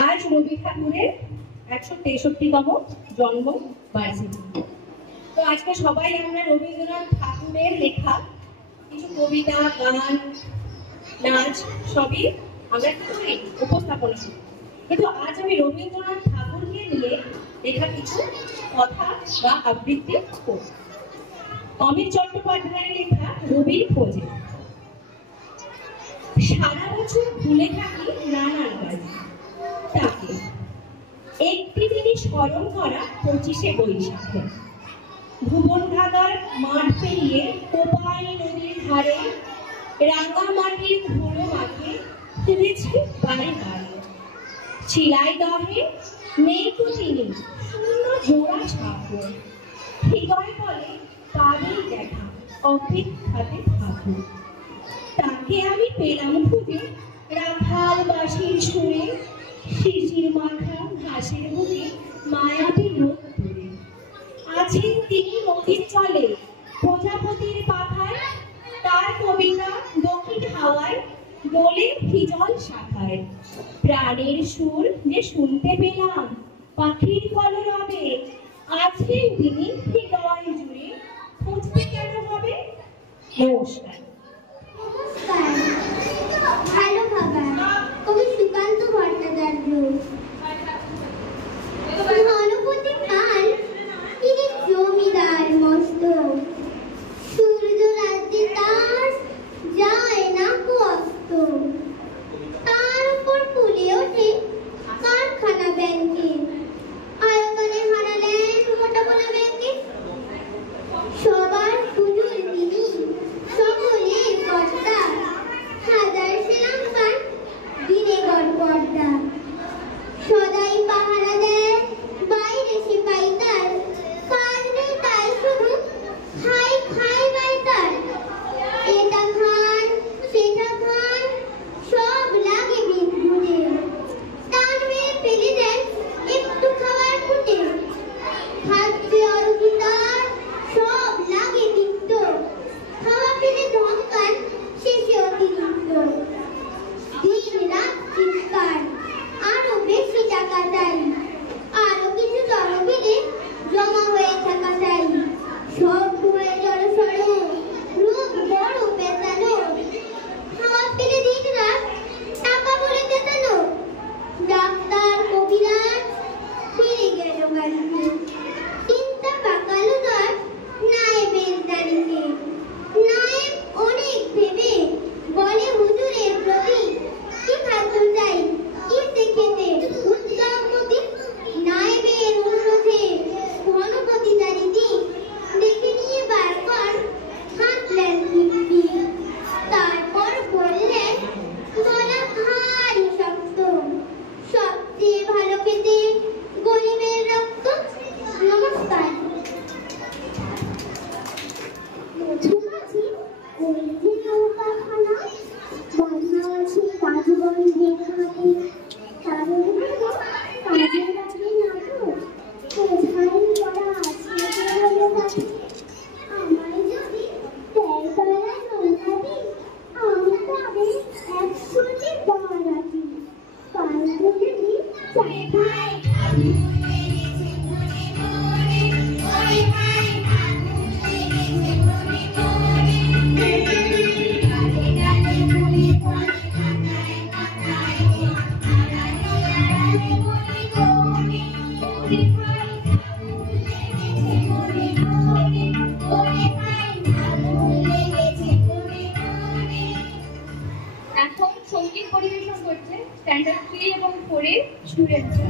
आज रवि ठाकुरेर 163तम जन्म बार्षिकी। तो आज के सबाई आमरा रवींद्रनाथ ठाकुरेर लेखा किछु कविता गान नाच सबई आमरा उपस्थापन करी। किन्तु आज आमि रवींद्रनाथ ठाकुरके निये लेखा किछु कथा बा आबृत्ति करब। अमित चट्टोपाध्यायेर लेखा रबिर खोजे। सारा बछर भूले थाकी नानार काज ताके एकटी जिनिस स्मरण करा 25शे बैशाखे भुवन ढाकार माठ पेरिये कोपाई नदीर धारे रांगामाटिर धुलो माखे तुलेछि बारे बारे शिलाय दहे नेই তো তিনি শূন্য জোড়া ছাপো হৃদয় বলে পাবেই দেখা অপেক্ষাতে থাকো তাকে আমি পেলাম খুঁজে রাখাল বাঁশির সুরে শিশির মাথা ঘাসের বুকে মায়াবী রোদ ধরে আছেন তিনি নদীর চলে প্রজাপতির পাখায় তার কবিতা দক্ষিণ হাওয়ায় দোলে হিজল শাখায় প্রাণের সুর যে শুনতে পেলাম পাখির কলরবে আছেন তিনি হৃদয় জুড়ে খুঁজতে কেন হবে। নমস্কার। ভালো বাবা কবি সুকান্ত ভট্টাচার্য। ঘনপতি পাল তিনি জমিদার মস্ত সূর্য রাজ্যে তার যায় না কষ্ট তার উপর ফুলে ওঠে কারখানা ব্যাংকে আয়তনে হারালেন মোটা বলে ব্যাংকে সবার পুজোর তিনি সকল বাড়িতে চিন্তা পাকালো তার নায়েবের দাড়িতে। নায়েব অনেক ভেবে বলে হুজুরের প্রতি, কি খাদ্য চাই, কি খেতে উত্তমমতি। নায়েবের অনুরোধে ঘনপতি দাড়িটি দেখে নিয়ে বারবার হাঁটলেন দিব্যি। তারপর বললেন, গলা ভারী শক্ত, সবচেয়ে ভালো খেতে গরিবের রক্ত। নমস্কার। মধুমাছি ওই যে নৌকাখানা, বাঁধা আছে কাজবন্ধে ঘাটে, তাদের মতো কাজের আগে নাটক কোথায় করা আছে কেবল কাছে। আমায় যদি তেলতলা নৌকাটি, আমি তবে 100টি বারাটি পাল তুলে দিই চারটায়। এখন সঙ্গীত পরিবেশন করছে স্ট্যান্ডার্ড 3 এবং 4 এর স্টুডেন্টরা।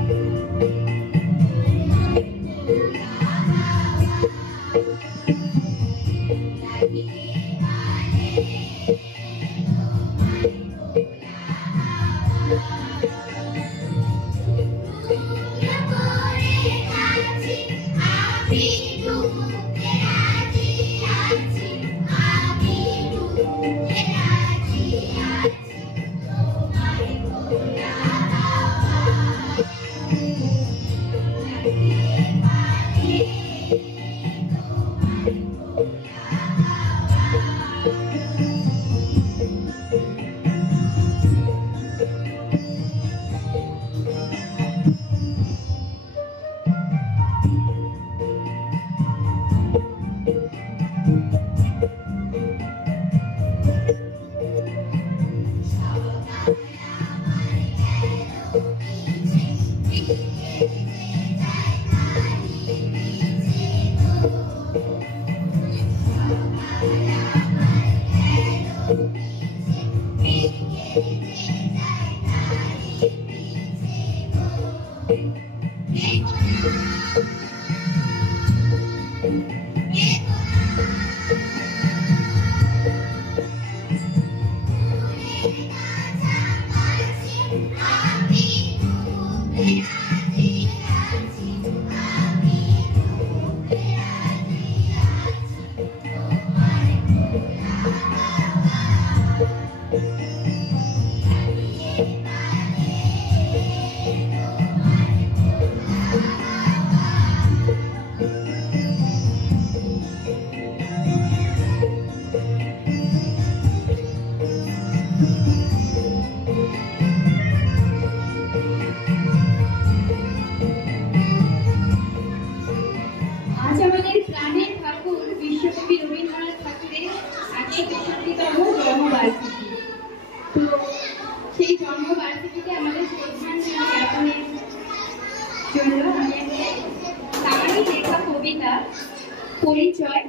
পরিচয়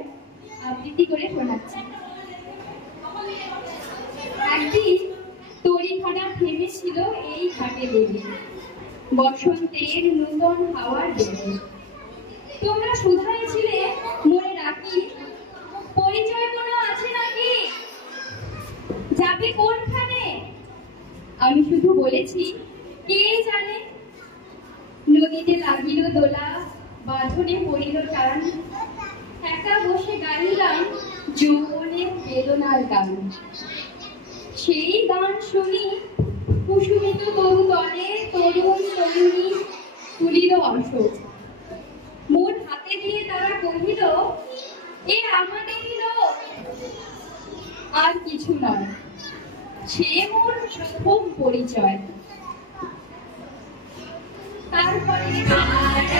আবৃত্তি করে শোনাচ্ছি। একদিন তড়িখানা থেমেছিল এই ঘাটে দেবে, বসন্তের নূতন হাওয়ার দেবে। তোমরা শুধায় ছিলে মনে রাখি, পরিচয় কোনো আছে নাকি, যাবে কোনখানে? আমি শুধু বলেছি, কে জানে। নদীতে লাগিল দোলা, বাঁধনে পড়িল টান, একা বসে গাইলাম যৌবনের বেদনার গান। সেই গান শুনি কুসুমিত তরু দলে তরুণ তরুণী তুলিল অশোক। মোট হাতে দিয়ে তারা কহিল, এ আমাদেরই লোক, আর কিছু নয়। সে মোর প্রথম পরিচয়। তারপরে আর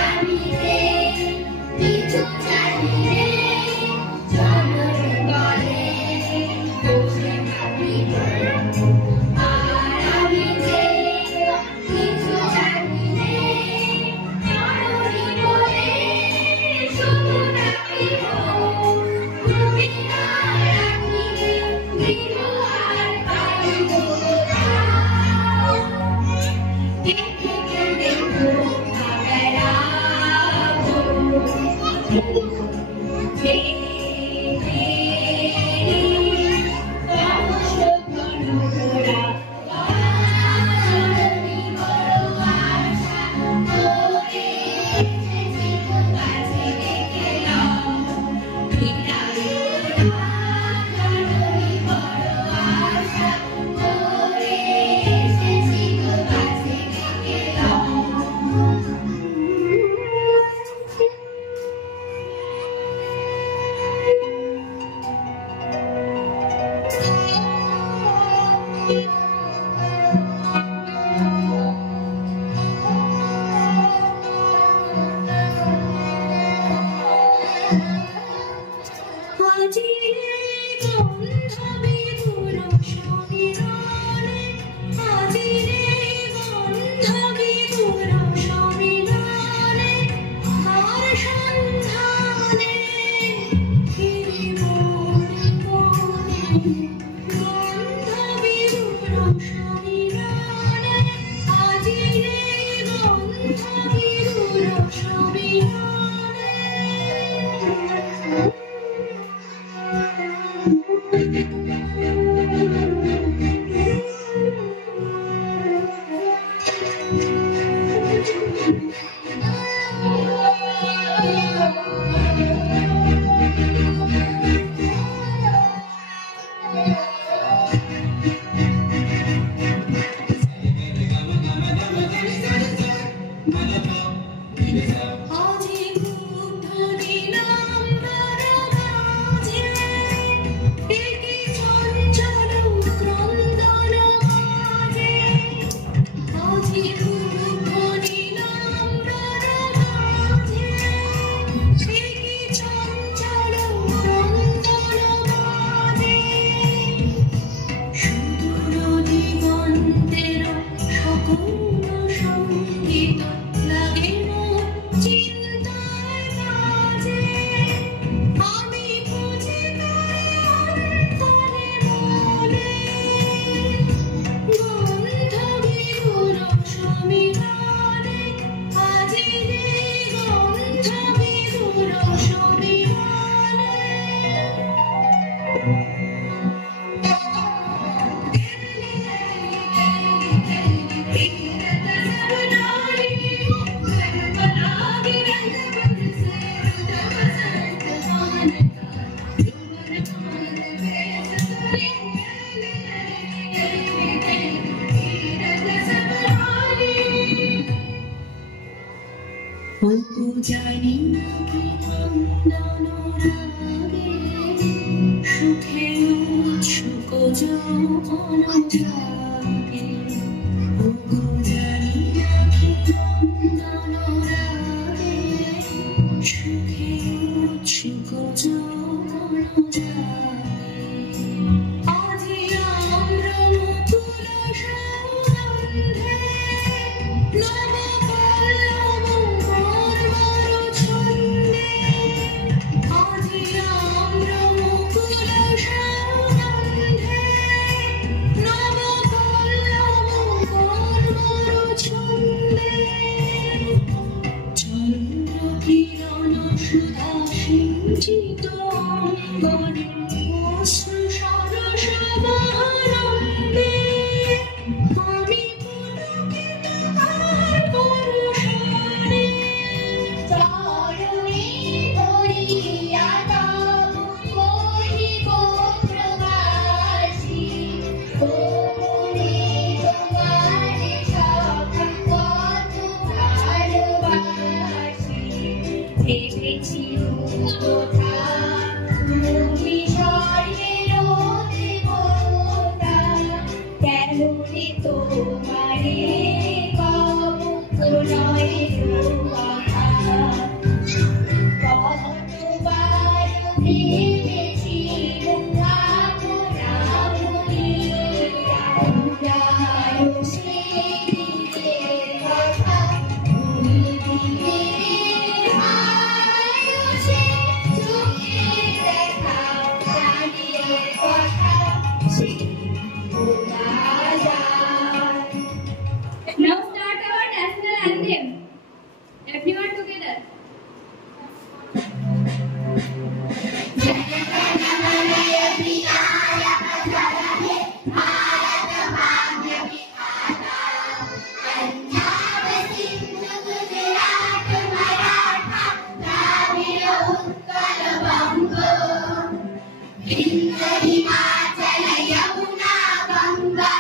हिमाचल यमुना गंगा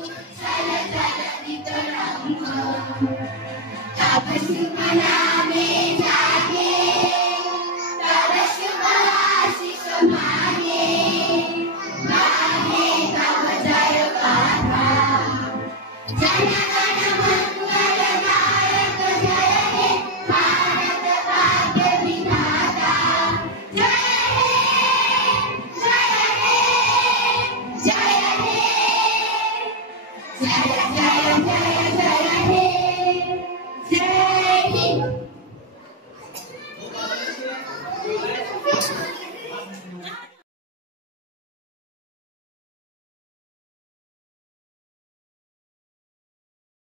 उच्छल जलधितरंग तव शुभ नाम